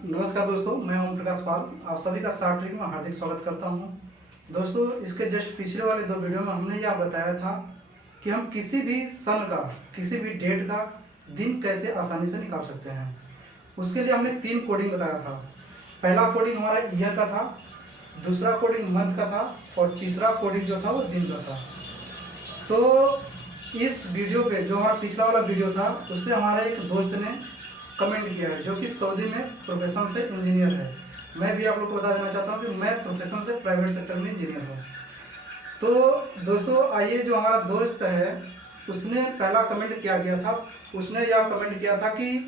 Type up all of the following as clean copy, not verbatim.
नमस्कार दोस्तों, मैं ओम प्रकाश पाल आप सभी का शार्ट ट्रिक में हार्दिक स्वागत करता हूं। दोस्तों, इसके जस्ट पिछले वाले 2 वीडियो में हमने यह बताया था कि हम किसी भी सन का, किसी भी डेट का दिन कैसे आसानी से निकाल सकते हैं। उसके लिए हमने 3 कोडिंग बताया था। पहला कोडिंग हमारा ईयर का था, दूसरा कोडिंग मंथ का था और तीसरा कोडिंग जो था वो दिन का था। तो इस वीडियो पे, जो हमारा पिछला वाला वीडियो था, उस पर हमारे एक दोस्त ने कमेंट किया है, जो कि सऊदी में प्रोफेशन से इंजीनियर है। मैं भी आप लोग को बता देना चाहता हूँ कि मैं प्रोफेशन से प्राइवेट सेक्टर में इंजीनियर हूँ। तो दोस्तों, आइए, जो हमारा दोस्त है उसने पहला कमेंट क्या किया था। उसने यह कमेंट किया था कि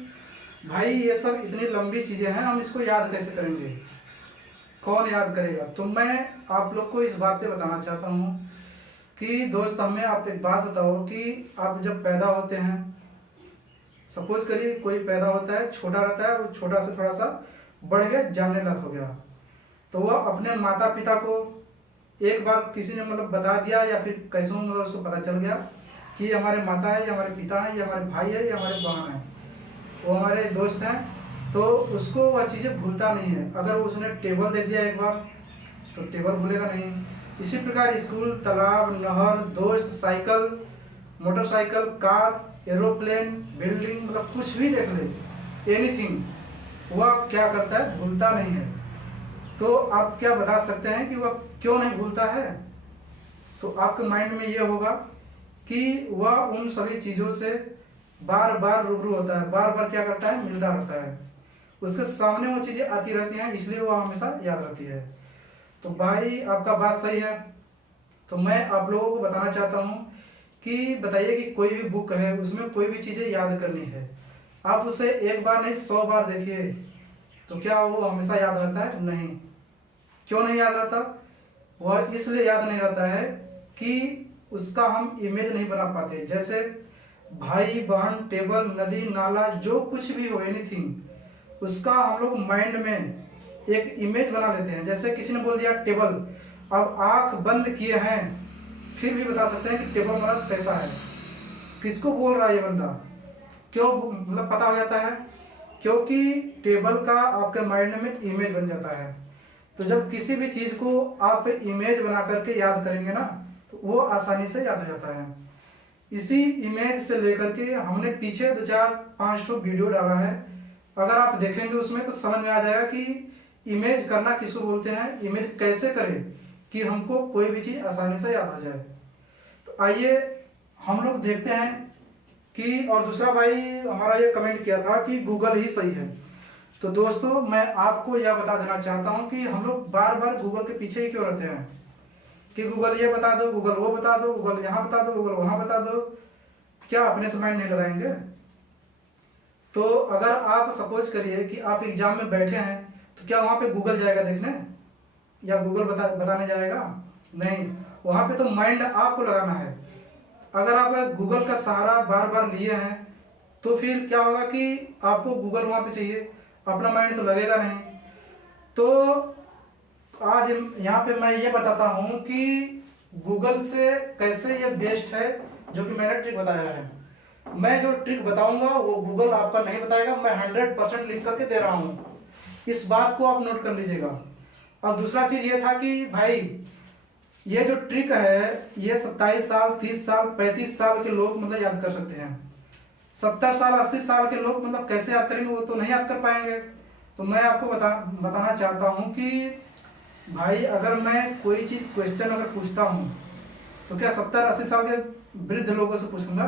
भाई, ये सब इतनी लंबी चीज़ें हैं, हम इसको याद कैसे करेंगे, कौन याद करेगा। तो मैं आप लोग को इस बात पे बताना चाहता हूँ कि दोस्त, हमें आप एक बात बताओ कि आप जब पैदा होते हैं, सपोज करिए कोई पैदा होता है, छोटा रहता है, वो छोटा से थोड़ा सा बढ़ गया, जानने लग हो गया, तो वह अपने माता पिता को एक बार किसी ने बता दिया, या फिर कैसे उसको पता चल गया कि ये हमारे माता है, ये हमारे पिता है, ये हमारे भाई है, ये हमारे बहन है, वो हमारे दोस्त हैं, तो उसको वह चीज़ें भूलता नहीं है। अगर उसने टेबल देख लिया एक बार, तो टेबल भूलेगा नहीं। इसी प्रकार स्कूल, तालाब, नहर, दोस्त, cycle, motorcycle, car, aeroplane, building, कुछ भी देख ले, एनीथिंग, वह क्या करता है, भूलता नहीं है। तो आप क्या बता सकते हैं कि वह क्यों नहीं भूलता है? तो आपके माइंड में ये होगा कि वह उन सभी चीज़ों से बार बार रूबरू होता है, बार बार क्या करता है, मिलता रहता है, उसके सामने वो चीज़ें आती रहती हैं, इसलिए वह हमेशा याद रहती है। तो भाई, आपका बात सही है। तो मैं आप लोगों को बताना चाहता हूँ कि बताइए कि कोई भी बुक है, उसमें कोई भी चीज़ें याद करनी है, आप उसे एक बार नहीं 100 बार देखिए, तो क्या वो हमेशा याद रहता है? नहीं। क्यों नहीं याद रहता? वह इसलिए याद नहीं रहता है कि उसका हम इमेज नहीं बना पाते। जैसे भाई बहन, टेबल, नदी, नाला, जो कुछ भी हो, एनीथिंग, उसका हम लोग माइंड में एक इमेज बना लेते हैं। जैसे किसी ने बोल दिया टेबल, अब आंख बंद किए हैं फिर भी बता सकते हैं कि टेबल मतलब पैसा है। किसको बोल रहा है ये बंदा? क्यों पता हो जाता है? क्योंकि टेबल का आपके माइंड में इमेज बन जाता है। तो जब किसी भी चीज को आप इमेज बना करके याद करेंगे ना, तो वो आसानी से याद हो जाता है। इसी इमेज से लेकर के हमने पीछे 2-4-5 वीडियो डाला है, अगर आप देखेंगे उसमें तो समझ में आ जाएगा कि इमेज करना किसको बोलते हैं, इमेज कैसे करें कि हमको कोई भी चीज आसानी से याद आ जाए। तो आइए हम लोग देखते हैं कि, और दूसरा भाई हमारा ये कमेंट किया था कि गूगल ही सही है। तो दोस्तों, मैं आपको यह बता देना चाहता हूं कि हम लोग बार बार गूगल के पीछे ही क्यों रहते हैं कि गूगल ये बता दो, गूगल वो बता दो, गूगल यहाँ बता दो, गूगल वहां बता दो। क्या अपने से माइंड नहीं लगाएंगे? तो अगर आप सपोज करिए कि आप एग्जाम में बैठे हैं, तो क्या वहां पे गूगल जाएगा देखने, या गूगल बताने जाएगा? नहीं। वहां पे तो माइंड आपको लगाना है। अगर आप गूगल का सहारा बार बार लिए हैं, तो फिर क्या होगा कि आपको गूगल वहां पे चाहिए, अपना माइंड तो लगेगा नहीं। तो आज यहाँ पे मैं ये बताता हूँ कि गूगल से कैसे ये बेस्ट है, जो कि मैंने ट्रिक बताया है। मैं जो ट्रिक बताऊंगा वो गूगल आपका नहीं बताएगा, मैं 100% लिख करके दे रहा हूँ, इस बात को आप नोट कर लीजिएगा। और दूसरा चीज ये था कि भाई, ये जो ट्रिक है, ये 27 साल, 30 साल, 35 साल के लोग याद कर सकते हैं। 70 साल, 80 साल के लोग कैसे याद करेंगे? वो तो नहीं याद कर पाएंगे। तो मैं आपको बताना चाहता हूँ कि भाई, अगर मैं कोई चीज क्वेश्चन अगर पूछता हूँ, तो क्या 70-80 साल के वृद्ध लोगों से पूछूंगा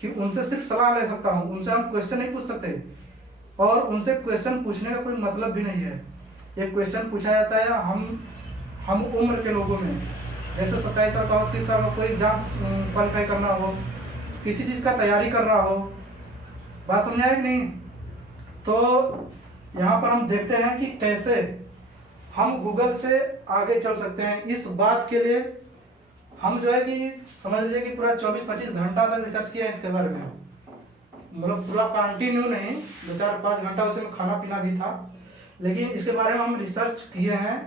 कि उनसे सिर्फ सलाह ले सकता हूँ, उनसे हम क्वेश्चन नहीं पूछ सकते। और उनसे क्वेश्चन पूछने का कोई मतलब भी नहीं है। एक क्वेश्चन पूछा जाता है हम उम्र के लोगों में, जैसे 27 साल का हो, 30 साल का, कोई एग्जाम क्वालिफाई करना हो, किसी चीज का तैयारी कर रहा हो, बात समझ आए कि नहीं? तो यहाँ पर हम देखते हैं कि कैसे हम गूगल से आगे चल सकते हैं। इस बात के लिए हम जो है कि समझ लीजिए कि पूरा 24-25 घंटा तक रिसर्च किया इसके बारे में, पूरा कंटिन्यू नहीं, 2-4-5 घंटा उसमें खाना पीना भी था, लेकिन इसके बारे में हम रिसर्च किए हैं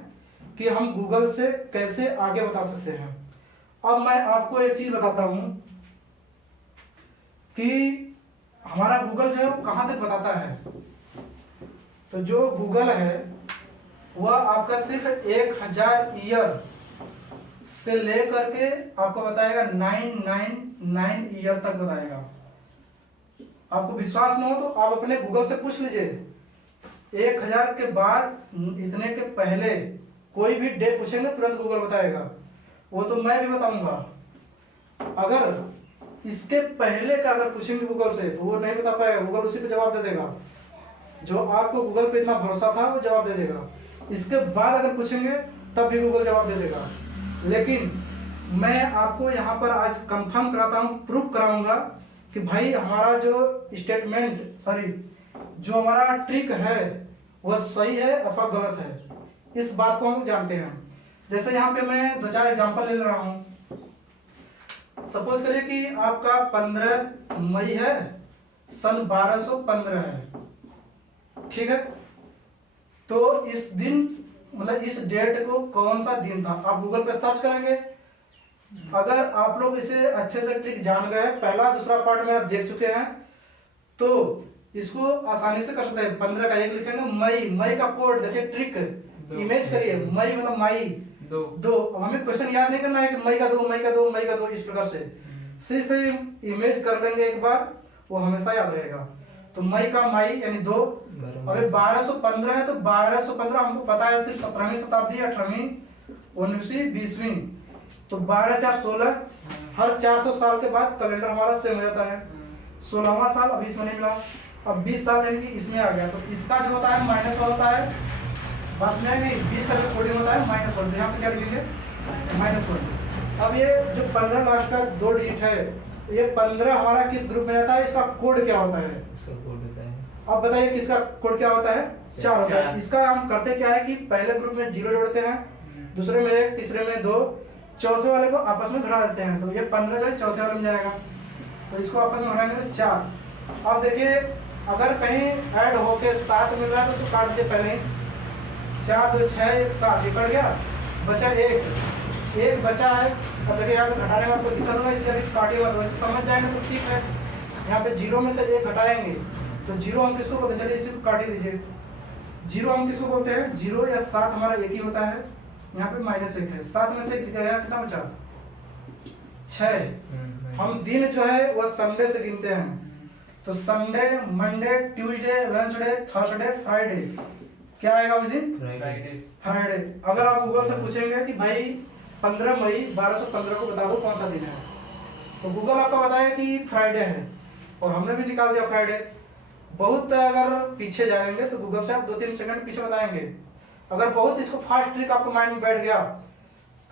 कि हम गूगल से कैसे आगे बता सकते हैं। अब मैं आपको एक चीज बताता हूं कि हमारा गूगल जो है वो कहां तक बताता है। तो जो गूगल है वह आपका सिर्फ 1000 ईयर से ले करके आपको बताएगा 999 ईयर तक बताएगा। आपको विश्वास न हो तो आप अपने गूगल से पूछ लीजिए 1000 के बाद इतने के पहले कोई भी डेट पूछेंगे तुरंत गूगल बताएगा। वो तो मैं भी बताऊंगा। अगर इसके पहले का अगर पूछेंगे गूगल से तो वो नहीं बता पाएगा, गूगल उसी पे जवाब दे देगा। जो आपको गूगल पे इतना भरोसा था वो जवाब दे देगा। इसके बाद अगर पूछेंगे तब भी गूगल जवाब दे देगा। लेकिन मैं आपको यहाँ पर आज कंफर्म कराता हूँ, प्रूफ कराऊंगा कि भाई हमारा जो जो हमारा ट्रिक है वह सही है अथवा गलत है। इस बात को हम जानते हैं। जैसे यहाँ पे मैं 2-4 एग्जांपल ले रहा हूँ। सपोज करिए कि आपका 15 मई है, सन 1215 है, ठीक है। तो इस दिन मतलब इस डेट को कौन सा दिन था आप गूगल पे सर्च करेंगे। अगर आप लोग इसे अच्छे से ट्रिक जान गए, पहला दूसरा पार्ट में आप देख चुके हैं, तो इसको आसानी से कर सकते हैं। 15 का 1 लिखेंगे, मई का कोड देखिए, ट्रिक इमेज करिए, मई मतलब मई दो। अब हमें क्वेश्चन याद नहीं करना है कि मई का 2 इस प्रकार से, सिर्फ इमेज कर लेंगे एक बार, वो हमेशा याद रहेगा। तो मई यानी 2। और 1215 है तो 1215 हमको पता है सिर्फ 17वीं शताब्दी, 18वीं, 19वीं, 20वीं। तो 12/4/16 हर 400 साल के बाद कैलेंडर हमारा सेम हो जाता है। 16वां साल अभी इसमें नहीं मिला, अब 20 साल यानी कि इसमें आ गया। तो इसका जो होता है -1 होता है, बस में नहीं 20 का जो कोडिंग होता है -1। तो यहाँ पे क्या लिखेंगे -1। अब ये जो 15 लास्ट का 2 डिजिट है, ये 15 हमारा किस ग्रुप में रहता है, इसका कोड क्या होता है? अब बताइए किसका कोड क्या होता है? 4 होता है। इसका हम करते क्या है कि पहले ग्रुप में 0 जोड़ते हैं, दूसरे में 1, तीसरे में 2, चौथे वाले को आपस में घटा देते हैं। तो ये 15 जो है चौथे वाले में जाएगा, तो इसको आपस में घटाएंगे तो 4। अब देखिए अगर कहीं ऐड होके 7 मिल रहा है तो उसको काट दीजिए पहले ही। 4 2 6 1 7 कट गया, बचा 1 बचा है। अब देखिए यहाँ पे घटाने में आपको दिक्कत होगा, इसलिए अभी काटिएगा तो वैसे समझ जाएंगे तो ठीक है। यहाँ पे 0 में से 1 घटाएंगे तो 0 हम किसको बोलते हैं? चलिए इसी को काट ही दीजिए। 0 हम किसको बोलते हैं? 0 या 7 हमारा एक ही होता है। यहाँ पे -1 है, 7 में से 1 गया, कितना बचा? 6। हम दिन जो है वह संडे से गिनते हैं। तो Sunday, Monday, Tuesday, Wednesday, Thursday, Friday, क्या आएगा उस दिन? फ्राइडे। अगर आप गूगल से पूछेंगे कि भाई 15 मई 1215 को बता दो कौन सा दिन है, तो गूगल आपको बताएगा कि फ्राइडे है, और हमने भी निकाल दिया फ्राइडे। बहुत अगर पीछे जाएंगे तो गूगल से आप 2-3 सेकंड पीछे बताएंगे। अगर बहुत इसको फास्ट ट्रिक आपको माइंड में बैठ गया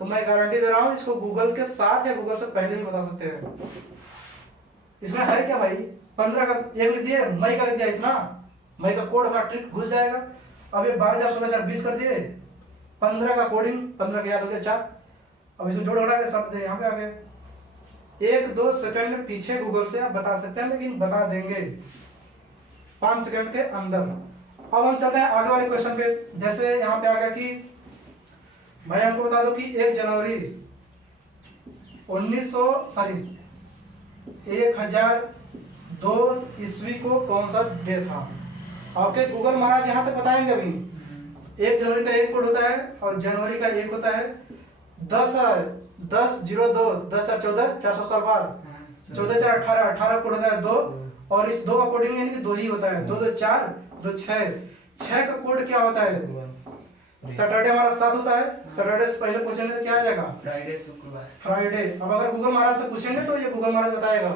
तो मैं गारंटी दे रहा हूँ इसको गूगल के साथ या गूगल से पहले ही बता सकते हैं। इसमें है क्या भाई? 15 का 1 लिख दिए, मई का लिख दिया, इतना मई का कोड हमारा ट्रिक घुस जाएगा। अब ये 12 4 16 4 20 कर दिए, 15 का कोडिंग, 15 का याद हो गया 4। अब इसको जोड़ घटा के सब दे यहाँ पे आ गए। 1-2 सेकंड पीछे गूगल से आप बता सकते हैं, लेकिन बता देंगे 5 सेकंड के अंदर। अब हम चलते हैं आगे वाले क्वेश्चन पे। जैसे यहाँ पे आ गया कि भाई हमको बता दो कि 1 जनवरी 1002 ईस्वी को कौन सा डे था? आपके गूगल महाराज यहाँ तक बताएंगे। अभी 1 जनवरी का 1 कोड होता है और जनवरी का 1 होता है 10/02 10 4 14 400 साल बाद, 14 4 18 18 कोड होता है 2, और इस 2 का कोडिंग यानी कि 2 ही होता है। 2 2 4 2 6 6 का कोड क्या होता है? सैटरडे हमारा 7 होता है। सैटरडे से पहले पूछेंगे तो क्या आ जाएगा? फ्राइडे, शुक्रवार, फ्राइडे। अब अगर गूगल महाराज से पूछेंगे तो ये गूगल महाराज बताएगा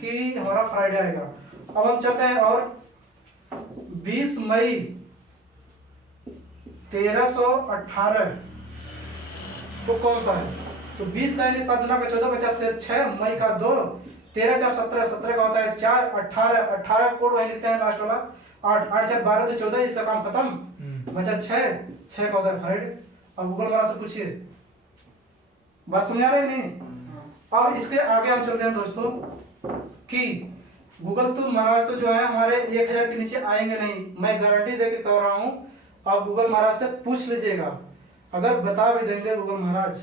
कि हमारा फ्राइडे आएगा। अब हम चलते हैं और 20 मई 1318 तो कौन सा है? तो 20 का यानी 7 गुना का 14 बचा से 6, मई का 2, 13 4 17 17 का होता है 4, 18 18 कोड वही लिखते हैं लास्ट वाला, 8 8 4 12 तो 14, इसका काम खत्म, बचा 6 का होता है फ्राइडे। अब गूगल महाराज से पूछिए, बात समझ आ रही नहीं? अब इसके आगे हम चलते हैं दोस्तों कि गूगल तो महाराज तो जो है हमारे 1000 के नीचे आएंगे नहीं, मैं गारंटी देके कह रहा हूँ। आप गूगल महाराज से पूछ लीजिएगा, अगर बता भी देंगे गूगल महाराज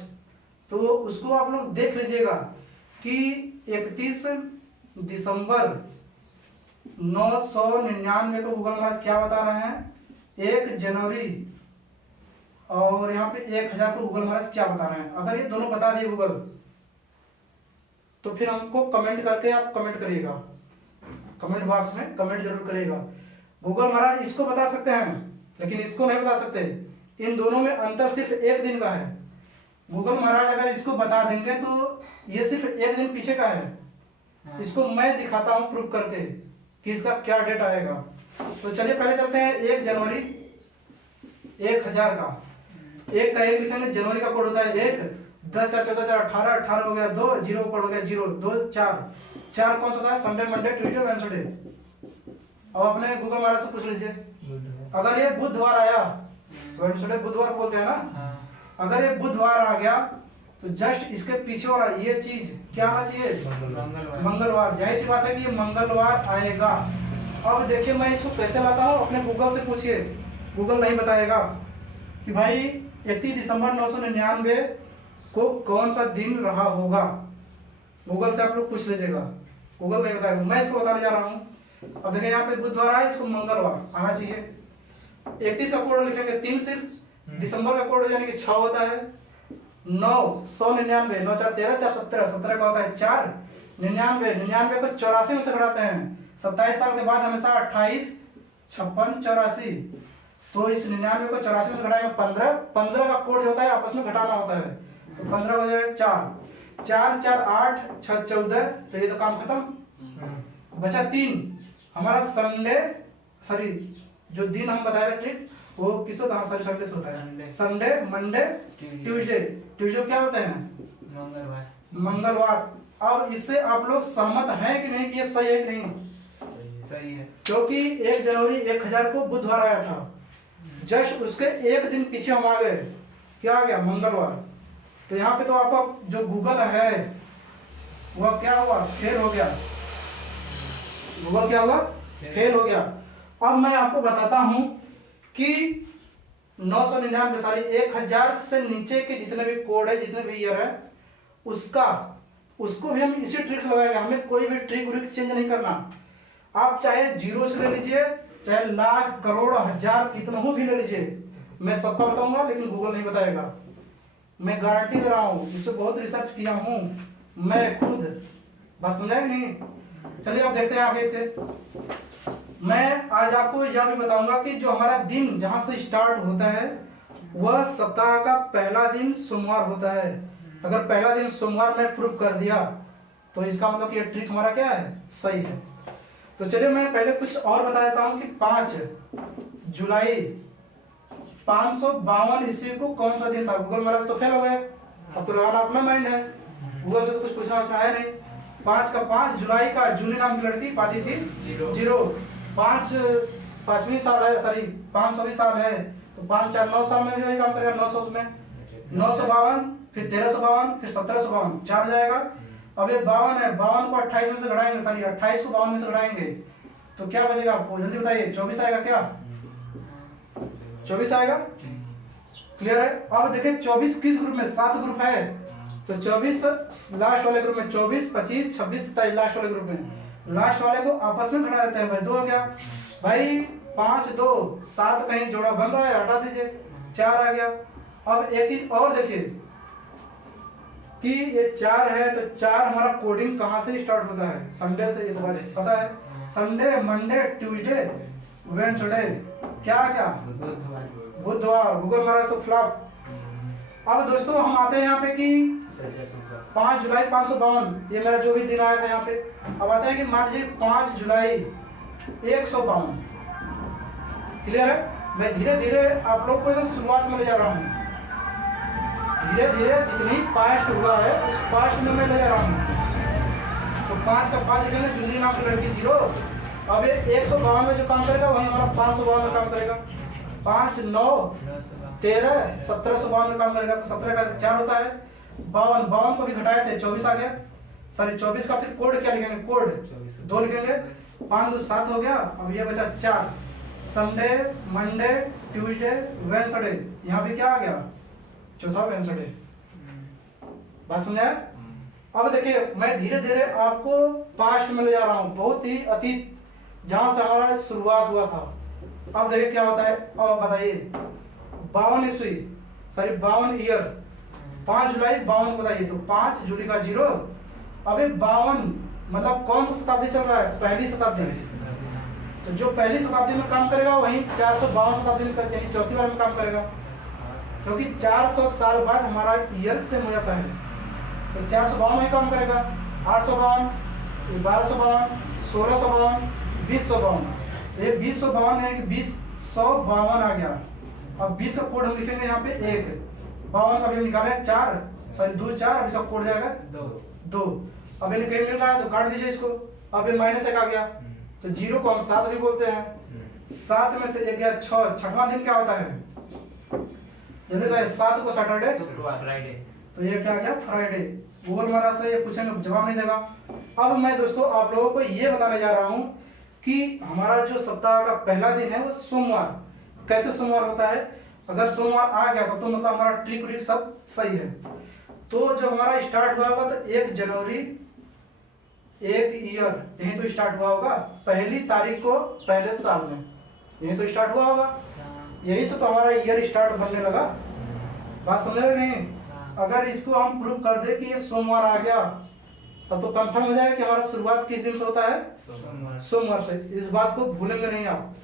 तो उसको आप लोग देख लीजिएगा कि 31 दिसंबर 999 को गूगल महाराज क्या बता रहे हैं 1 जनवरी और यहाँ पे 1000 को गूगल महाराज क्या बता रहे हैं। अगर ये दोनों बता दिए गूगल तो फिर हमको कमेंट करके आप कमेंट करिएगा, कमेंट बॉक्स में कमेंट जरूर करिएगा। गूगल महाराज इसको बता सकते हैं लेकिन इसको नहीं बता सकते। इन दोनों में अंतर सिर्फ 1 दिन का है। गूगल महाराज अगर इसको बता देंगे तो ये सिर्फ 1 दिन पीछे का है। इसको मैं दिखाता हूँ प्रूफ करके कि इसका क्या डेट आएगा। तो चलिए पहले चलते हैं 1 जनवरी 1000 का। 1 का 1 लिखेंगे, जनवरी का कोड होता है 1, 10 4 14 4 18 18 हो गया 2, 0 कोड हो गया 0 2 4 4 कौन सा होता है? Sunday Monday Tuesday Wednesday. अब अपने गूगल महाराज से पूछ लीजिए, अगर ये बुधवार आया, वेडनेसडे बुधवार बोलते हैं ना, अगर ये बुधवार आ गया तो जस्ट इसके पीछे वाला ये चीज क्या आना चाहिए? मंगलवार। जाहिर सी बात है कि ये मंगलवार आएगा। अब देखिए मैं इसको कैसे लाता हूँ, अपने गूगल से पूछिए, गूगल नहीं बताएगा कि भाई 31 दिसंबर 999 को कौन सा दिन रहा होगा। गूगल से आप लोग पूछ लीजिएगा, गूगल नहीं बताएगा, मैं इसको बताने जा रहा हूँ। अब देखिए यहाँ पे बुधवार आया, इसको मंगलवार आना चाहिए। 31 का कोड लिखेंगे 3 सिर्फ, दिसंबर का कोड यानी कि 6 होता है, 9 199 9 4 13 4 17 17 का होता है 4, 99 99 को 84 में से घटाते हैं। 27 साल के बाद हमेशा 28 56 84, तो इस 99 को 84 में से घटाएंगे 15, 15 का कोड जो होता है आपस में घटाना होता है, तो 15 हो जाएगा 4 4 4 8 6 14, तो ये तो काम खत्म। बचा 3 हमारा संडे, सॉरी जो दिन हम बताए थे ट्रिक वो किस होता है? सॉरी संडे से होता है, संडे मंडे ट्यूसडे। ट्यूसडे क्या होते हैं? मंगलवार। मंगलवार। अब इससे आप लोग सहमत हैं कि नहीं कि ये सही है कि नहीं? सही है, क्योंकि 1 जनवरी 1000 को बुधवार आया था, जस्ट उसके 1 दिन पीछे हम आ गए, क्या आ गया? मंगलवार। तो यहाँ पे तो आपका जो गूगल है वह क्या हुआ? फेल हो गया। गूगल क्या हुआ? फेल हो गया। अब मैं आपको बताता हूं कि 999 सारी 1000 से नीचे के जितने भी कोड है, जितने भी ईयर है, उसको भी हम इसी ट्रिक से लगाएंगे। हमें कोई भी ट्रिक व्रिक चेंज नहीं करना। आप चाहे 0 से ले लीजिए, चाहे लाख करोड़ हजार कितना भी ले लीजिए, मैं सबका बताऊंगा लेकिन गूगल नहीं बताएगा। मैं गारंटी दे रहा हूँ, इससे बहुत रिसर्च किया हूँ मैं खुद। बात समझा कि नहीं? चलिए अब देखते हैं आगे इसके। मैं आज आपको यह भी बताऊंगा कि जो हमारा दिन जहां से स्टार्ट होता है वह सप्ताह का पहला दिन सोमवार होता है। अगर पहला दिन सोमवार में प्रूफ कर दिया तो इसका मतलब कि ये ट्रिक हमारा क्या है? सही है। तो चलिए मैं पहले कुछ और बता देता हूं कि 5 जुलाई 552 ईस्वी को कौन सा दिन था। गूगल महाराज तो फेल हो गए, अब तो लगाना अपना माइंड है, गूगल से तो कुछ पूछना है नहीं। 5 जुलाई का जूली नाम की लड़की पाती थी 0, 5वीं साल है, सॉरी 500वीं साल है, तो 5 4 9 साल में भी वही काम करेगा। 900 उसमें 952, फिर 1352, फिर 1752, 4 हो जाएगा। अब ये 52 है, 52 को 28 में से घटाएंगे, सॉरी 28 को 52 में से घटाएंगे तो क्या बचेगा आपको? जल्दी बताइए। 24 आएगा क्या? 24 आएगा। क्लियर है? अब देखिए 24 किस ग्रुप में? 7 ग्रुप है, तो 24 लास्ट वाले ग्रुप में, 24 25 26 27 लास्ट वाले ग्रुप में, लास्ट वाले को आपस में घटा देते हैं भाई। 2 हो गया भाई, 5 2 7 कहीं जोड़ा बन रहा है, हटा दीजिए, 4 आ गया। अब एक चीज और देखिए कि ये 4 है, तो 4 हमारा कोडिंग कहां से स्टार्ट होता है? संडे से। इस बार पता है, संडे मंडे ट्यूसडे वेडनेसडे, क्या क्या? बुधवार। गूगल महाराज तो फ्लॉप। अब दोस्तों हम आते हैं यहाँ पे कि 5 जुलाई 552, ये मेरा जो भी दिन आया था यहाँ पे। अब आते हैं कि मान लीजिए 5 जुलाई 152। क्लियर है? मैं धीरे धीरे आप लोग को एकदम शुरुआत में ले जा रहा हूँ, धीरे धीरे जितनी पास्ट हुआ है उस पास्ट में मैं ले जा रहा हूँ। तो 5 का 5 लिखेंगे, जूली नाम की लड़की 0। अब ये 152 में जो काम करेगा वही हमारा 552 में काम करेगा। 5 9 13 1752 में काम करेगा, तो 17 का 4 होता है। 52 को भी घटाए थे, 24 आ गया। सॉरी 24 का फिर कोड क्या लिखेंगे? कोड 2 लिखेंगे, 5 2 7 हो गया। अब ये बचा 4, संडे मंडे ट्यूसडे वेडनेसडे, यहाँ भी क्या आ गया? चौथा वेडनेसडे। बात समझा? अब देखिए मैं धीरे धीरे आपको पास्ट में ले जा रहा हूँ, बहुत ही अतीत, जहां से हमारा शुरुआत हुआ था। अब देखिए क्या होता है, अब बताइए 52 ईस्वी, सॉरी 52 ईयर, 5 जुलाई 52 बताइए, तो 5 जुलाई का 0। अबे 52 मतलब कौन सा शताब्दी चल रहा है, पहली शताब्दी। तो जो पहली शताब्दी में काम करेगा वही 452 शताब्दी में यानी चौथी बार में काम करेगा, क्योंकि 400 साल बाद हमारा ईयर सेम हो जाता है। तो 452 में काम करेगा, 852, 1252, 1652, 2052। ये 2052 यानी कि 2052 आ गया। अब 20 का कोड हम लिखेंगे यहाँ पे 1, 52 का भी निकाले 4, सॉरी 2 4, अब इसका कोड जाएगा 2। अब ये कहीं मिल रहा है तो काट दीजिए इसको। अब ये -1 आ गया, तो 0 को हम 7 भी बोलते हैं। 7 में से 1 गया 6, छठवां दिन क्या होता है, जैसे भाई 7 को सैटरडे, तो ये क्या गया फ्राइडे। गूगल मारा से ये पूछेंगे जवाब नहीं देगा। अब मैं दोस्तों आप लोगों को ये बताने जा रहा हूँ कि हमारा जो सप्ताह का पहला दिन है वो सोमवार। कैसे सोमवार होता है, अगर सोमवार आ गया तो मतलब हमारा ट्रिक व्रिक सब सही है। तो जब हमारा स्टार्ट हुआ होगा तो 1 जनवरी 1 ईयर यही तो स्टार्ट हुआ होगा, पहली तारीख को पहले साल में यही तो स्टार्ट हुआ होगा, यही से तो हमारा ईयर स्टार्ट बनने लगा। बात समझ रहे नहीं। अगर इसको हम प्रूव कर दे कि ये सोमवार आ गया तब तो कंफर्म हो जाएगा कि हमारा शुरुआत किस दिन से होता है, सोमवार से। इस बात को भूलेंगे नहीं आप।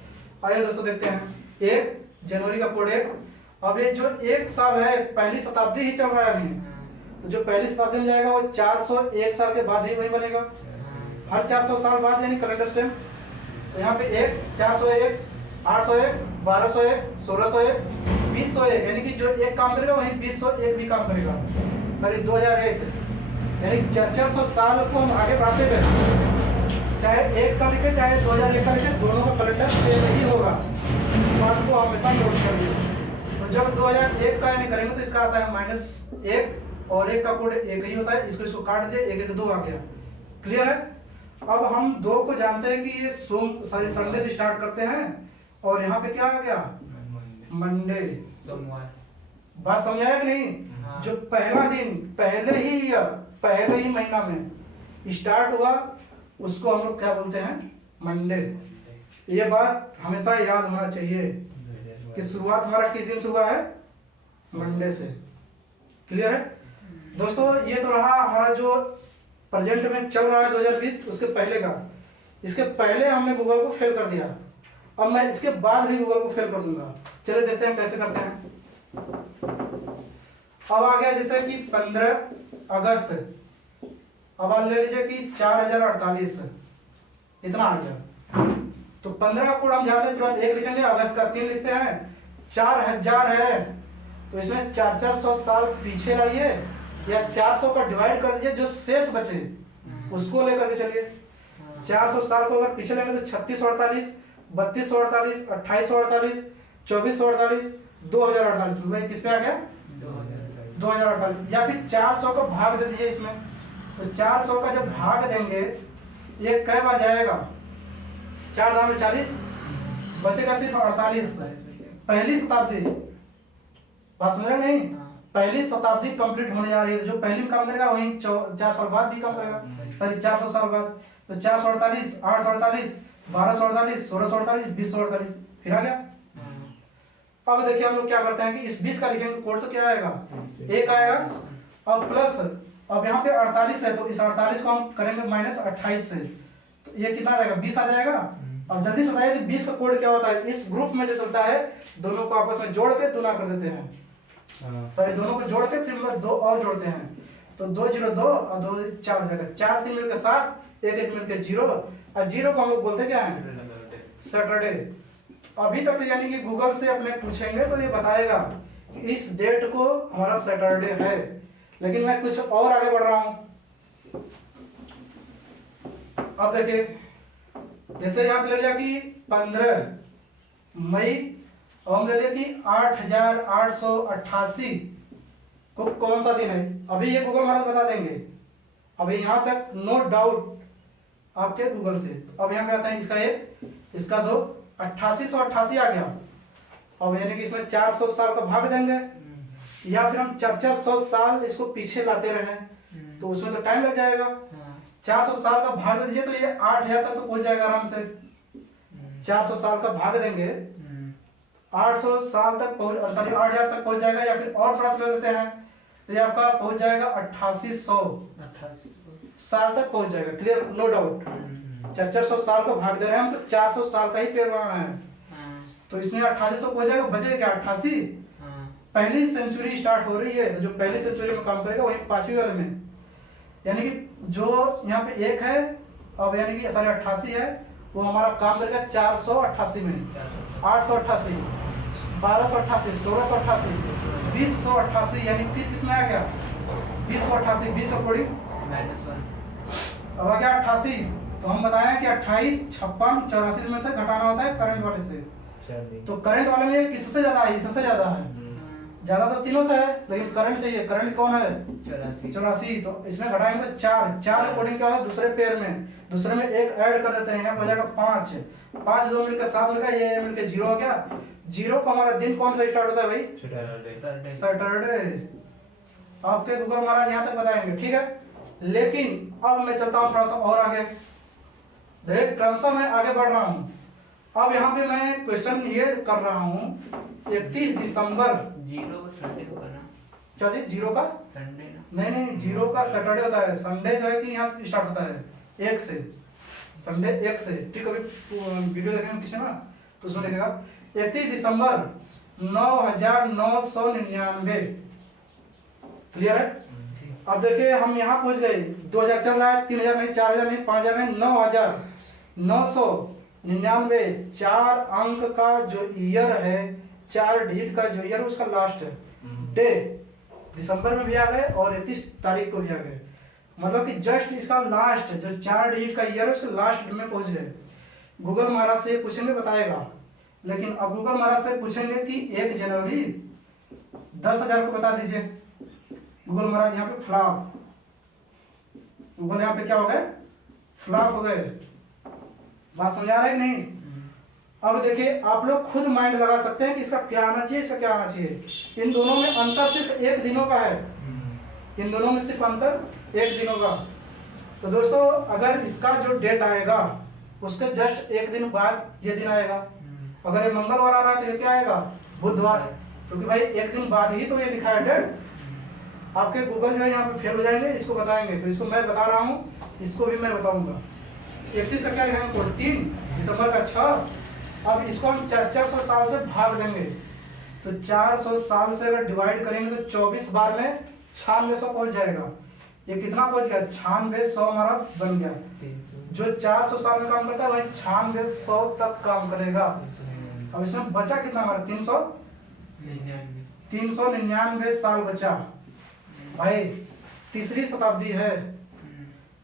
आइए दोस्तों देखते हैं 1 जनवरी का कोड 1। अब ये जो 1 साल है पहली शताब्दी ही चल रहा है अभी, तो जो पहली शताब्दी में जाएगा वो 401 साल के बाद ही वही बनेगा, हर 400 साल बाद यानी कैलेंडर से। तो यहाँ पे 1 401 801 1201 1601 2001 यानी कि जो 1 काम करेगा वहीं 2001 भी काम करेगा, सॉरी 2001 यानी 400 साल को हम आगे बढ़ाते गए। चाहे 1 का लिखे चाहे 2001 का लिखे, दोनों का कैलेंडर सेम ही होगा। इस बात को हमेशा नोट करिए। तो जब 2001 का यानी करेंगे तो इसका आता है -1 और 1 का कोड 1 ही होता है। इसको काट दीजिए, 1 1 2 आ गया। क्लियर है। अब हम 2 को जानते हैं कि ये संडे से स्टार्ट करते हैं और यहाँ पे क्या आ गया, मंडे, सोमवार। बात समझाया कि नहीं। हाँ। जो पहला दिन पहले ही महीना में स्टार्ट हुआ उसको हम लोग क्या बोलते हैं, मंडे। ये बात हमेशा याद होना चाहिए कि शुरुआत हमारा किस दिन से हुआ है, मंडे से। क्लियर है दोस्तों। ये तो रहा हमारा जो प्रेजेंट में चल रहा है 2020, उसके पहले का। इसके पहले हमने गूगल को फेल कर दिया, अब मैं इसके बाद भी गूगल को फेल कर दूंगा। चलिए देखते हैं कैसे करते हैं। अब आ गया जैसे कि 15 अगस्त, अब आप ले लीजिए कि 4048 इतना आ गया। तो 15 का कोड हम जानते हैं, तुरंत 1 लिखेंगे, अगस्त का 3 लिखते हैं। 4000 है तो इसमें 400 साल पीछे लाइए या 400 का डिवाइड कर दीजिए, जो शेष बचे उसको लेकर के चलिए। 400 साल को अगर पीछे लेंगे तो 3648 3248 2848 2448 2048, मतलब किस पे आ गया 2048। या फिर 400 का भाग दे दीजिए इसमें, तो 400 का जब भाग देंगे ये कई बार जाएगा, 4 दाम में 40 बचेगा सिर्फ 48। पहली शताब्दी, बात समझ रहे नहीं। पहली शताब्दी कंप्लीट होने जा रही है, जो पहली में काम करेगा वही 4 साल बाद भी काम करेगा, सॉरी 400 साल बाद। तो 448 848 1248 1648 2048 फिर आ गया। अब देखिए हम लोग क्या करते हैं कि इस 20 का लिखेंगे कोड तो क्या आएगा, 1 आएगा। अब प्लस, अब यहाँ पे 48 है तो इस 48 को हम करेंगे -28 से, तो ये कितना आ जाएगा 20 आ जाएगा। अब जल्दी से बताइए कि 20 का कोड क्या होता है। इस ग्रुप में जो चलता है दोनों को आपस में जोड़ के गुना कर देते हैं, सॉरी दोनों को जोड़ के फिर 2 और जोड़ते हैं, तो 2 0 2 और 2 4 हो जाएगा। 4 3 मिलकर 7, 1 1 मिलकर 0, और 0 को हम लोग बोलते क्या है, सैटरडे। अभी तक तो यानी कि गूगल से अपने पूछेंगे तो ये बताएगा कि इस डेट को हमारा सैटरडे है, लेकिन मैं कुछ और आगे बढ़ रहा हूं। अब देखिए जैसे यहाँ पे ले लिया कि 15 मई, और हम ले लिया कि 8888 को कौन सा दिन है, अभी ये गूगल महाराज बता देंगे। अभी यहाँ तक नो डाउट आपके गूगल से। अब यहाँ पे आता है इसका 1 इसका 2, 8888 आ गया। अब यानी कि इसमें 400 साल का भाग देंगे, या फिर हम 400 साल इसको पीछे लाते रहे तो उसमें तो टाइम लग जाएगा। 400 साल का भाग दे दीजिए तो ये 8000 तक तो पहुंच जाएगा आराम से। 400 साल का भाग देंगे 800 साल तक पहुंच, सॉरी 8000 तक पहुंच जाएगा, या फिर और थोड़ा सा ले लेते हैं तो ये आपका पहुंच जाएगा 8800 साल तक पहुंच जाएगा। Clear, no doubt. 400 साल को भाग दे रहे हैं हम तो 400 साल का ही पेड़ बनाना है, तो इसमें 8800 पहुंच जाएगा, बचेगा क्या 88। पहली सेंचुरी स्टार्ट हो रही है, जो पहली सेंचुरी में काम करेगा वही 5वीं वाले में, यानी कि जो यहाँ पे 1 है अब यानी कि सॉरी 88 है, वो हमारा काम करेगा 488 में, 888, 1288, 1688, 2088, यानी फिर किसमें आ गया 2088, 20 अकोर्डिंग -1 अब आ गया 88। तो हम बताएं कि 28, 56, 84 में से घटाना होता है करंट वाले से, तो करंट वाले में किससे ज्यादा है, इससे ज्यादा है, ज्यादा तो तीनों से है लेकिन करंट चाहिए, करंट कौन है 84, तो इसमें घटाएंगे तो 4 अकॉर्डिंग क्या है दूसरे पेयर में, दूसरे में 1 ऐड कर देते हैं, यहाँ हो जाएगा 5, 5 2 मिलकर 7 हो गया, ये मिलकर 0 हो गया। 0 का हमारा दिन कौन सा स्टार्ट होता है भाई सैटरडे। आपके गूगल महाराज यहाँ तक बताएंगे, ठीक है। लेकिन अब मैं चलता हूँ थोड़ा सा और आगे, देख क्रमशः मैं आगे बढ़ रहा हूँ। अब यहाँ पे मैं क्वेश्चन ये कर रहा हूँ 31 दिसंबर 0 संडे को करना, क्या जी 0 का संडे ना, नहीं 0 का सैटरडे होता है, संडे जो है कि यहाँ से स्टार्ट होता है 1 से, संडे 1 से, ठीक है। अभी वीडियो देखेंगे पीछे ना तो उसमें देखेगा 31 दिसंबर 9999। क्लियर है। अब देखिए हम यहाँ पहुंच गए, 2000 चल रहा है, 3000 नहीं, 4000 नहीं, 5000 नहीं, 9999, 4 अंक का जो ईयर है, 4 डिजिट का जो ईयर उसका लास्ट डे दिसंबर में भी आ गए और 31 तारीख को भी आ गए, मतलब कि जस्ट इसका लास्ट जो 4 डिजिट का ईयर है उसके लास्ट में पहुंच गए। गूगल महाराज से पूछेंगे बताएगा, लेकिन अब गूगल महाराज से पूछेंगे कि 1 जनवरी 10,000 को बता दीजिए। गूगल महाराज यहाँ पे फ्लॉप, गूगल यहाँ पे क्या हो गए फ्लॉप हो गए। बात समझ आ रहा है कि नहीं। अब देखिए आप लोग खुद माइंड लगा सकते हैं कि इसका क्या आना चाहिए, इसका क्या आना चाहिए। इन दोनों में अंतर सिर्फ 1 दिनों का है, इन दोनों में सिर्फ अंतर 1 दिनों का। तो दोस्तों अगर इसका जो डेट आएगा उसके जस्ट 1 दिन बाद ये दिन आएगा। अगर ये मंगलवार आ रहा है तो ये क्या आएगा बुधवार, क्योंकि भाई 1 दिन बाद ही तो ये लिखा है डेट। आपके गूगल जो है यहाँ पे फेल हो जाएंगे, इसको बताएंगे, तो इसको मैं बता रहा हूँ, इसको भी मैं बताऊंगा। 31 का क्या लिखेंगे 3 दिसंबर का 6। अब इसको हम 400 साल से भाग देंगे, तो 400 साल से अगर डिवाइड करेंगे तो 24 बार में 9600 पहुंच जाएगा। ये कितना पहुंच गया 9600 हमारा बन गया। जो 400 साल में काम करता है वही 9600 तक काम करेगा। अब इसमें बचा कितना हमारा 399 साल बचा। भाई तीसरी शताब्दी है,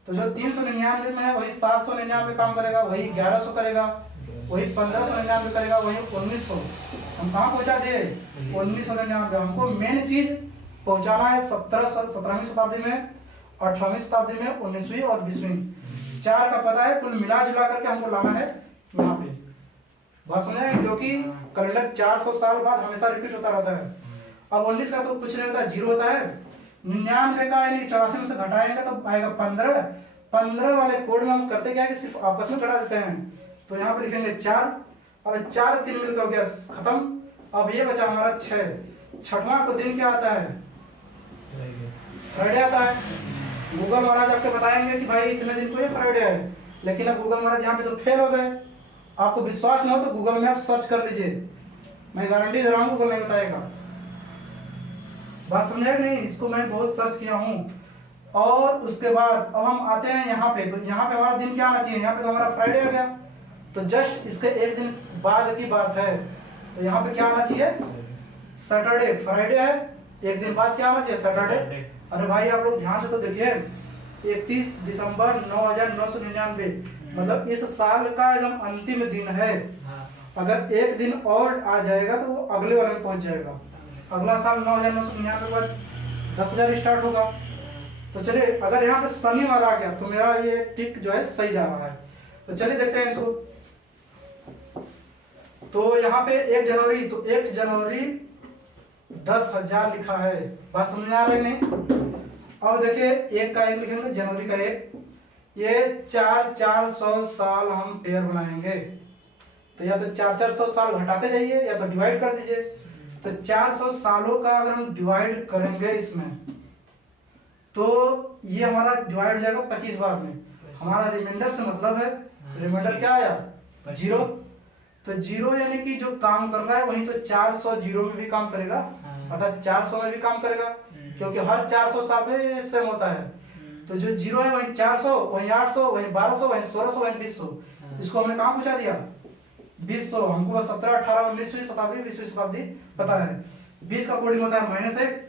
तो जो 399 में है वही 799 काम करेगा, वही 1100 करेगा, वही 1599 करेगा, वही 1900। हम कहाँ पहुंचा दिए 1999। हमको मेन चीज पहुंचाना है 17वीं शताब्दी में, 18वीं शताब्दी में, 19वीं और 20वीं। 4 का पता है, कुल मिला जुला करके हमको लाना है यहाँ पे। बात समझे, क्योंकि कैलेंडर 400 साल बाद हमेशा रिपीट होता रहता है। अब 19 का तो कुछ नहीं होता, 0 होता है। 99 का यानी 84 में से घटाएंगे तो आएगा 15। 15 वाले कोड में हम करते क्या है कि सिर्फ आपस में घटा देते हैं, तो यहाँ पे लिखेंगे 4। अब 4 3 मिलकर हो गया खत्म। अब ये बचा हमारा 6। छठवां को दिन क्या आता है फ्राइडे आता है। गूगल महाराज आपके बताएंगे कि भाई इतने दिन को ये फ्राइडे है, लेकिन अब गूगल महाराज यहाँ पे तो फेल हो गए। आपको विश्वास न हो तो गूगल में आप सर्च कर लीजिए, मैं गारंटी दे रहा हूँ गूगल नहीं बताएगा। बात समझे नहीं, इसको मैं बहुत सर्च किया हूँ। और उसके बाद अब हम आते हैं यहाँ पे, तो यहाँ पे हमारा दिन क्या आना चाहिए, यहाँ पे तो हमारा फ्राइडे आ गया, तो जस्ट इसके 1 दिन बाद की बात है, तो यहाँ पे क्या आना चाहिए सैटरडे। फ्राइडे है, 1 दिन बाद क्या आना चाहिए सैटरडे। अरे भाई आप लोग ध्यान से तो देखिए, 31 दिसंबर 9999, मतलब इस साल का एकदम अंतिम दिन है। अगर 1 दिन और आ जाएगा तो वो अगले वाले में पहुंच जाएगा। अगला साल 9999 के बाद 10,000 स्टार्ट होगा। तो चलिए अगर यहाँ पे शनिवार आ गया तो मेरा ये टिक जो है सही जा रहा है। तो चलिए देखते हैं इसको। तो यहाँ पे 1 जनवरी, तो 1 जनवरी 10,000 लिखा है। बात समझ आ रही है नहीं। अब देखिए 1 का 1 लिखेंगे, जनवरी का 1, ये 400 साल हम पेयर बनाएंगे। तो या तो 400 साल घटाते जाइए या तो डिवाइड कर दीजिए। तो 400 सालों का अगर हम डिवाइड करेंगे इसमें तो ये हमारा डिवाइड हो जाएगा 25 बार में। हमारा रिमाइंडर से मतलब है, रिमाइंडर क्या आया 0। तो 0 यानी कि जो काम कर रहा है वही तो 400 जीरो में भी काम करेगा, अर्थात 400 में भी काम करेगा, क्योंकि हर 400 साल में सेम होता है। तो जो 0 है वही 400, वही 800, वही 1200, वही 1600, वही 2000। इसको हमने कहाँ पहुंचा दिया 2000। हमको बस 17, 18, 19वीं शताब्दी 20वीं शताब्दी पता है। 20 का कोडिंग होता है -1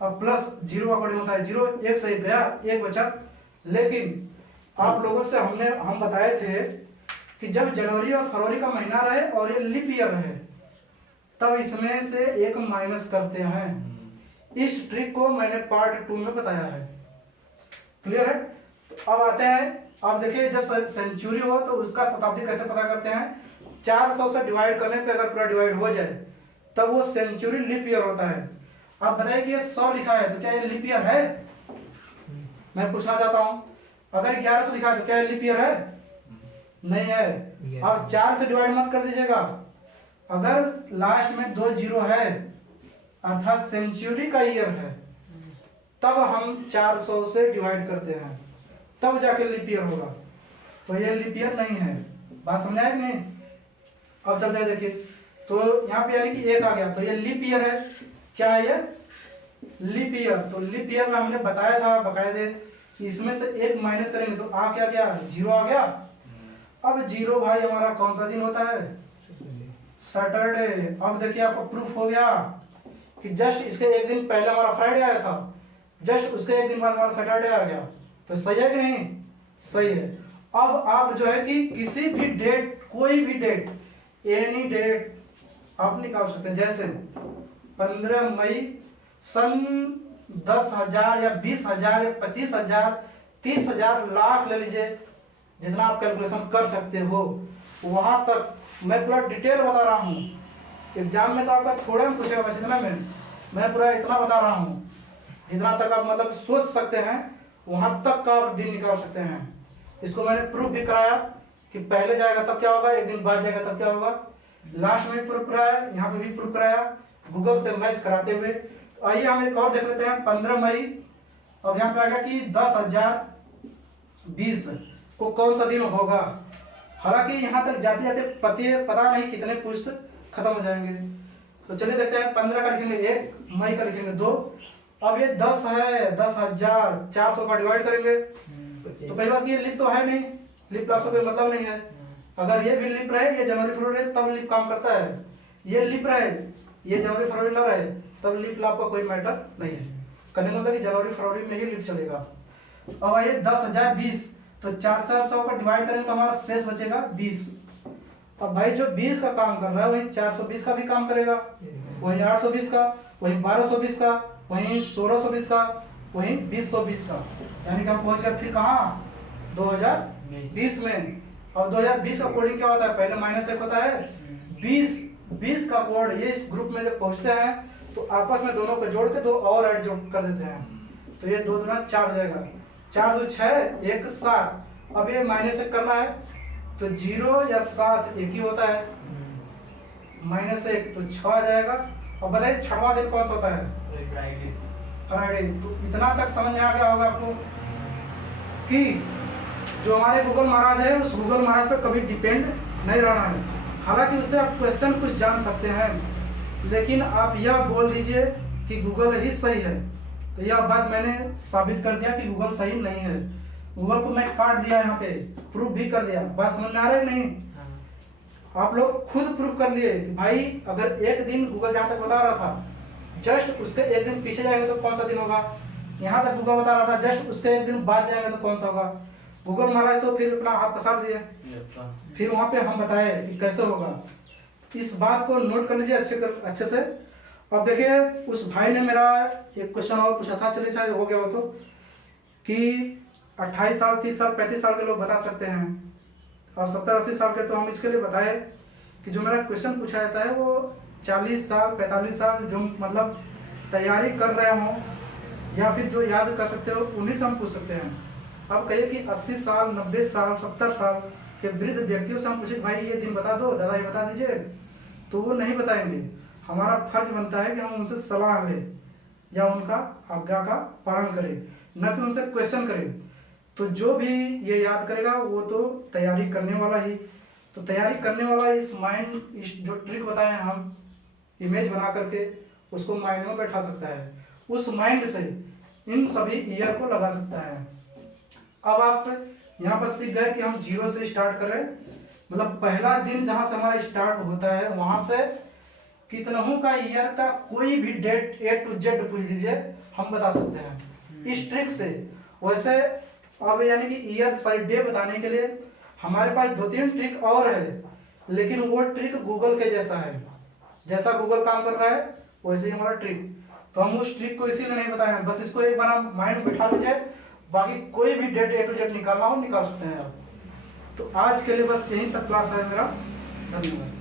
और प्लस 0 का कोडिंग होता है 0। 1 से 1 गया, 1 बचा। लेकिन आप लोगों से हम बताए थे कि जब जनवरी और फरवरी का महीना रहे और ये लीप ईयर रहे तब इसमें से एक माइनस करते हैं। इस ट्रिक को मैंने पार्ट 2 में बताया है। क्लियर है? तो अब आते हैं, अब देखिए जब सेंचुरी हो तो उसका शताब्दी कैसे पता करते हैं। 400 से डिवाइड करने पे अगर पूरा डिवाइड हो जाए तब वो सेंचुरी लीप ईयर होता है। आप बताइए कि ये 100 लिखा है तो क्या ये लीप ईयर है? मैं पूछना चाहता हूँ, अगर 1100 लिखा है तो क्या ये लीप ईयर है? नहीं है। अब 4 से डिवाइड मत कर दीजिएगा। अगर लास्ट में 2 जीरो है अर्थात सेंचुरी का ईयर है तब हम 400 से डिवाइड करते हैं, तब जाके लीप ईयर होगा। तो ये लीप ईयर नहीं है। बात समझ आया कि नहीं? अब चलते हैं, देखिए तो यहाँ पे यानी कि 1 आ गया तो ये लीप ईयर है। क्या है ये? Leap year. तो लीप ईयर में हमने बताया था बकायदे कि इसमें से 1 माइनस करेंगे तो आ क्या गया 0 आ गया। अब 0 भाई हमारा कौन सा दिन होता है? सैटरडे। अब देखिए आपको प्रूफ हो गया कि जस्ट इसके एक दिन पहले हमारा फ्राइडे आया था, जस्ट उसके एक दिन बाद हमारा सैटरडे आ गया। तो सही है कि नहीं? सही है। अब आप जो है कि किसी भी डेट, कोई भी डेट, एनी डेट आप निकाल सकते हैं। जैसे 15 मई सन 10,000 या 20,000 या 25,000 30,000 लाख ले लीजिए, जितना आप कैलकुलेशन कर सकते हो वहां तक मैं पूरा डिटेल बता रहा हूँ। एग्जाम में तो आपका थोड़ा में पूछेगा बस इतना में, मैं पूरा इतना बता रहा हूँ जितना तक आप मतलब सोच सकते हैं वहां तक का आप दिन निकाल सकते हैं। इसको मैंने प्रूफ भी कराया कि पहले जाएगा तब क्या होगा, एक दिन बाद जाएगा तब क्या होगा। लास्ट में प्रूफ कराया, यहाँ पे भी प्रूफ कराया गूगल से मैच कराते हुए। तो आइए हम एक और देख लेते हैं 15 मई। अब यहाँ पे आएगा कि 10,020 को कौन सा दिन होगा। हालांकि यहाँ तक जाते जाते पता नहीं कितने पुष्ट खत्म हो जाएंगे। तो चलिए देखते हैं। 15 का लिखेंगे 1, मई का लिखेंगे 2। अब ये 10 है, 10,000 400 का डिवाइड करेंगे तो पहली बात ये लिप तो है नहीं, लिप लॉप से कोई मतलब नहीं है। अगर ये भी लिप रहे, ये जनवरी फरवरी तब लिप काम करता है। ये लिप रहे, ये जनवरी फरवरी न रहे तब लिप लॉप का कोई मैटर नहीं है। कहने मतलब कि जनवरी फरवरी में ही लिप चलेगा। अब आइए 10,020 तो 400 का डिवाइड करेंगे तो हमारा शेष बचेगा 20। अब भाई जो 20 का काम कर रहा है वही 420 का भी काम करेगा, वही 820 का, वही 1220 का, वही 1620 का, वही 2020 का। यानी कि हम पहुंच गए फिर कहाँ 2020 में। और 2020 का कोडिंग क्या होता है? पहले -1 होता है, 20 का कोड ये इस ग्रुप में जब पहुंचते हैं तो आपस में दोनों को जोड़ के 2 और ऐड कर देते हैं। तो ये 2 दूना 4 हो जाएगा, 4 2 6 1 7। अब ये -1 करना है तो 0 या 7 एक ही होता है, -1 तो 6 आ जाएगा। अब बताइए 6वां दिन कौन सा होता है? फ्राइडे। तो इतना तक समझ में आ गया होगा आपको कि जो हमारे गूगल महाराज है उस गूगल महाराज पर कभी डिपेंड नहीं रहना है। हालांकि उससे आप क्वेश्चन कुछ जान सकते हैं, लेकिन आप यह बोल दीजिए कि गूगल ही सही है। तो यह बात मैंने साबित कर दिया कि गूगल सही नहीं है। गूगल को मैं काट दिया, यहाँ पे प्रूफ भी कर दिया। बात समझ में आ रहा है नहीं? आप लोग खुद प्रूफ कर लिए कि भाई अगर एक दिन गूगल जहाँ तक बता रहा था जस्ट उसके एक दिन पीछे जाएंगे तो कौन सा दिन होगा, यहाँ तक गूगल बता रहा था जस्ट उसके एक दिन बाद जाएंगे तो कौन सा होगा। गूगल महाराज तो फिर अपना हाथ पसार दिए। फिर वहां पे हम बताए कि कैसे होगा। इस बात को नोट कर लीजिए अच्छे से। अब देखिए उस भाई ने मेरा एक क्वेश्चन और पूछा था, चलिए चाहे हो गया हो तो, कि 28 साल 30 साल 35 साल के लोग बता सकते हैं और 70-80 साल के। तो हम इसके लिए बताए कि जो मेरा क्वेश्चन पूछा जाता है वो 40 साल 45 साल जो मतलब तैयारी कर रहे हो या फिर जो याद कर सकते हो उन्हीं से हम पूछ सकते हैं। अब कहिए कि 80 साल 90 साल 70 साल कि वृद्ध व्यक्तियों से हम पूछे भाई ये दिन बता दो, दादा ये बता दीजिए, तो वो नहीं बताएंगे। हमारा फर्ज बनता है कि हम उनसे सलाह लें या उनका आज्ञा का पालन करें, न कि उनसे क्वेश्चन करें। तो जो भी ये याद करेगा वो तो तैयारी करने वाला ही, तो तैयारी करने वाला इस माइंड, इस जो ट्रिक बताए हैं हम इमेज बना करके उसको माइंड में बैठा सकता है, उस माइंड से इन सभी ईयर को लगा सकता है। अब आप यहाँ पर सीख गए कि हम 0 से स्टार्ट करें, मतलब पहला दिन जहाँ से हमारा स्टार्ट होता है वहाँ से कितनों का ईयर का कोई भी डेट A to Z पूछ लीजिए, हम बता सकते हैं इस ट्रिक से। वैसे अब यानी कि ईयर सारी डे बताने के लिए हमारे पास 2-3 ट्रिक और है, लेकिन वो ट्रिक गूगल के जैसा है, जैसा गूगल काम कर रहा है वैसे ही हमारा ट्रिक। तो हम उस ट्रिक को इसीलिए नहीं बताए हैं, बस इसको एक बार आप माइंड में बैठा लीजिए, बाकी कोई भी डेट A to Z निकालना हो निकाल सकते हैं आप। तो आज के लिए बस यहीं तक क्लास है मेरा, धन्यवाद।